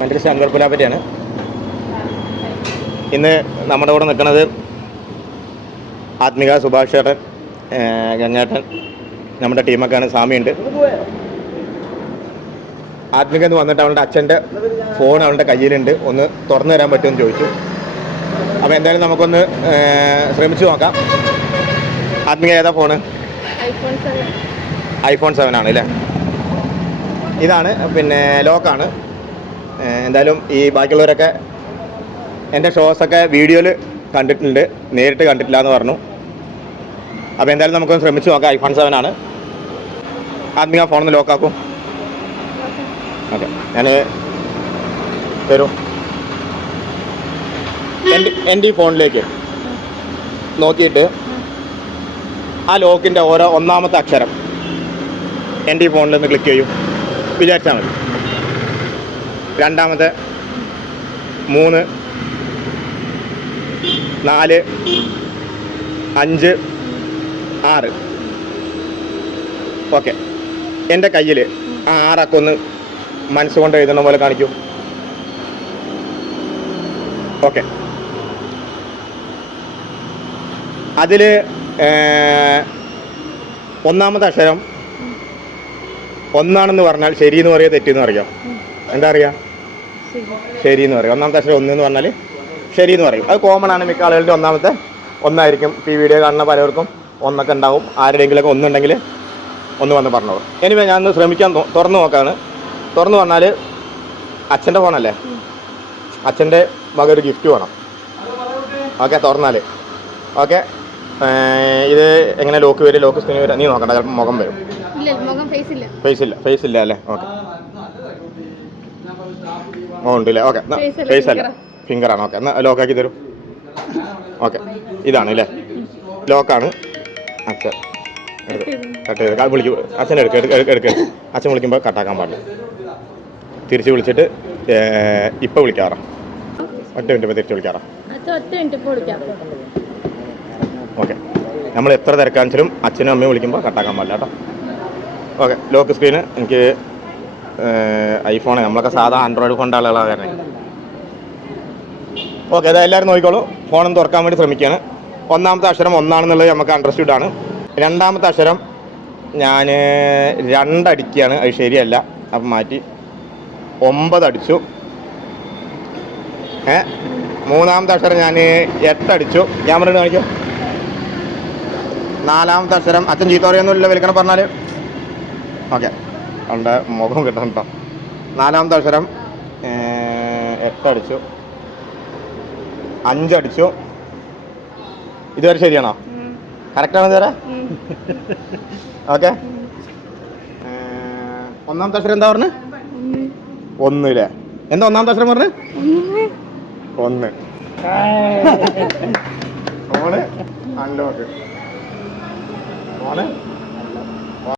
മന്ത്രി അൻവർപുല പറ്റിയാണ് ഇന്ന് നമ്മുടെ കൂടെ നിൽക്കുന്നത്. ആത്മിക, സുഭാഷ് ചേട്ടൻ, ഗംഗേട്ടൻ, നമ്മുടെ ടീമൊക്കെയാണ്. സ്വാമിയുണ്ട്. ആത്മിക എന്ന് വന്നിട്ട് അവളുടെ അച്ഛൻ്റെ ഫോൺ അവളുടെ കയ്യിലുണ്ട്, ഒന്ന് തുറന്നു തരാൻ പറ്റുമെന്ന് ചോദിച്ചു. അപ്പോൾ എന്തായാലും നമുക്കൊന്ന് ശ്രമിച്ചു നോക്കാം. ആത്മിക ഏതാ ഫോണ്? iPhone 7 ആണ് അല്ലേ? ഇതാണ്, പിന്നെ ലോക്കാണ്. എന്തായാലും ഈ ബാക്കിയുള്ളവരൊക്കെ എൻ്റെ ഷോസൊക്കെ വീഡിയോയിൽ കണ്ടിട്ടുണ്ട്, നേരിട്ട് കണ്ടിട്ടില്ല എന്ന് പറഞ്ഞു. അപ്പോൾ എന്തായാലും നമുക്കൊന്ന് ശ്രമിച്ചു നോക്കാം. iPhone 7 ആണ്. ആത്മിക ഫോണിന്ന് ലോക്കാക്കും. ഓക്കെ, ഞാൻ തരും. എൻ്റെ ഈ ഫോണിലേക്ക് നോക്കിയിട്ട് ആ ലോക്കിൻ്റെ ഒന്നാമത്തെ അക്ഷരം എൻ്റെ ഈ ഫോണിൽ നിന്ന് ക്ലിക്ക് ചെയ്യും, വിചാരിച്ചാൽ മതി. രണ്ടാമത്തെ 3, 4, 5, 6. ഓക്കെ, എൻ്റെ കയ്യിൽ ആ 6 ഒന്ന് മനസ്സുകൊണ്ട് എഴുതുന്ന പോലെ കാണിക്കൂ. ഓക്കെ, അതിൽ ഒന്നാമത്തെ അക്ഷരം ഒന്നാണെന്ന് പറഞ്ഞാൽ ശരിയെന്ന് പറയുക, തെറ്റെന്ന് അറിയാം. എന്താ അറിയാം? ശരിയെന്ന് പറയും. ഒന്നാമത്തെ അക്ഷരം 1 എന്ന് പറഞ്ഞാൽ ശരിയെന്ന് പറയും. അത് കോമൺ ആണ്, മിക്ക ആളുകളുടെ ഒന്നാമത്തെ ഒന്നായിരിക്കും. ഈ വീഡിയോ കാണുന്ന പലർക്കും ഒന്നൊക്കെ ഉണ്ടാവും. ആരുടെയെങ്കിലൊക്കെ ഒന്നുണ്ടെങ്കിൽ ഒന്ന് വന്ന് പറഞ്ഞോളൂ. എനിവേ ഞാനൊന്ന് ശ്രമിക്കാൻ തുറന്നു നോക്കാണ്. തുറന്നു പറഞ്ഞാൽ അച്ഛൻ്റെ ഫോണല്ലേ, അച്ഛൻ്റെ വക ഒരു ഗിഫ്റ്റ് വേണം. ഓക്കെ, തുറന്നാൽ ഓക്കെ. ഇത് എങ്ങനെ ലോക്ക് വരും? ലോക്ക് സ്ക്രീൻ വരും? നീ നോക്കണ്ട, ചിലപ്പോൾ മുഖം വരും. ഫേസ് ഇല്ല അല്ലേ? ഓക്കെ, ഉണ്ടല്ലേ? ഓക്കെ, ഫേസ് അല്ല, ഫിംഗറാണ്. ഓക്കെ, എന്നാൽ ലോക്കാക്കി തരും. ഓക്കെ, ഇതാണ് അല്ലേ? ലോക്കാണ്. അച്ഛൻ കട്ട് ചെയ്ത് വിളിക്കും. അച്ഛൻ എടുക്കുക. അച്ഛൻ വിളിക്കുമ്പോൾ കട്ടാക്കാൻ പാടില്ല. തിരിച്ച് വിളിച്ചിട്ട് ഇപ്പം വിളിക്കാറാ? ഒറ്റ മിനിറ്റ് ഇപ്പോൾ തിരിച്ച് വിളിക്കാറാ? ഓക്കെ, നമ്മൾ എത്ര തിരക്കാണെങ്കിലും അച്ഛനും അമ്മയും വിളിക്കുമ്പോൾ കട്ടാക്കാൻ പാടില്ല കേട്ടോ. ഓക്കെ, ലോക്ക് സ്ക്രീന് എനിക്ക് ഐഫോണ്, നമ്മളൊക്കെ സാധാ ആൻഡ്രോയിഡ് ഫോണിൻ്റെ ആളുകളാണ് കാരണം. ഓക്കെ, അത് എല്ലാവരും നോക്കിക്കോളൂ. ഫോണൊന്ന് തുറക്കാൻ വേണ്ടി ശ്രമിക്കുകയാണ്. ഒന്നാമത്തെ അക്ഷരം 1 ആണെന്നുള്ളത് നമുക്ക് അണ്ടർസ്റ്റുഡ് ആണ്. രണ്ടാമത്തെ അക്ഷരം ഞാൻ 2 അടിക്കുകയാണ്, അത് ശരിയല്ല. അപ്പം മാറ്റി 9 അടിച്ചു. മൂന്നാമത്തെ അക്ഷരം ഞാൻ 8 അടിച്ചു. ക്യാമറ കാണിക്കും. നാലാമത്തെ അക്ഷരം അച്ഛൻ ചീത്ത പറയുന്നില്ല, വിളിക്കണം പറഞ്ഞാൽ. ഓക്കെ, അവളുടെ മുഖം കിട്ടണം കേട്ടോ. നാലാമത്തെ അക്ഷരം 8 അടിച്ചു. 5 അടിച്ചു. ഇതുവരെ ശരിയാണോ? കറക്റ്റാണോ ഇതുവരെ? ഓക്കെ, ഒന്നാമത്തെ അക്ഷരം എന്താ പറഞ്ഞ്? 1 അല്ലേ? എന്താ ഒന്നാമത്തെ അക്ഷരം പറഞ്ഞ്? 1. Phone unlock. ഫോണ്